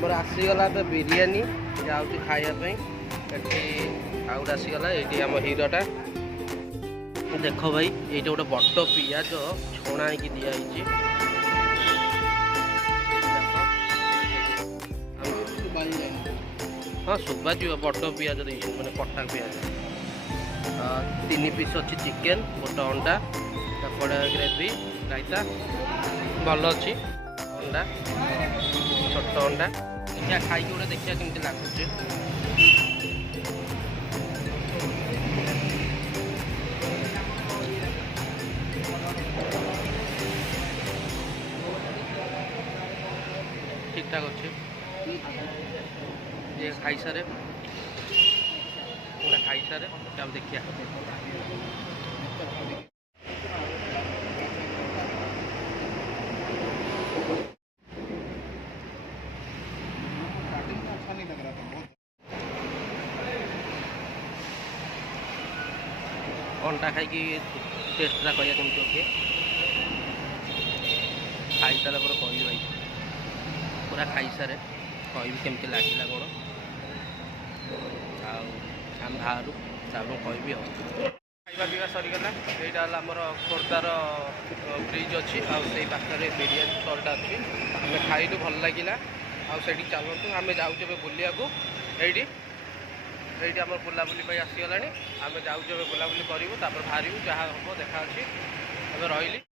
आमर आसीगला बिरियानी जाऊँ खावाई आउट आसीगला ये आम हीरोटा देख भाई ये गोटे बड़ पिज छणा हो दिखाई हाँ शुभा जी बड़ पिज मैंने कटा पिज 3 पीस अच्छी चिकेन गोटे अंडा ग्रेवी रायता भल अच्छी अंडा छोट अंडा देखिए खाई गोटे देखिए केमती लगुच ठीक ठाक अच्छे ये खाई सारे पूरा खाई सारे अब देखिए अंडा खाई टेस्टा कह कमी ओके खाई सारा पर कह भाई पूरा खाई सारे कह केमती लगे कौन आम बाहर कहि खाଇବା पिवा सरीगला यहाँ आमर खोर्धार ब्रिज अच्छी आई पाखे बिरियानी स्टलटा अच्छी आम खाइलु भल लगे आठी चलतु आम जाऊे बुलिया ये आम बुलाबुली आसीगला आम जाऊे बुलाबुली करूँ बाहर जहाँ हम देखा रही।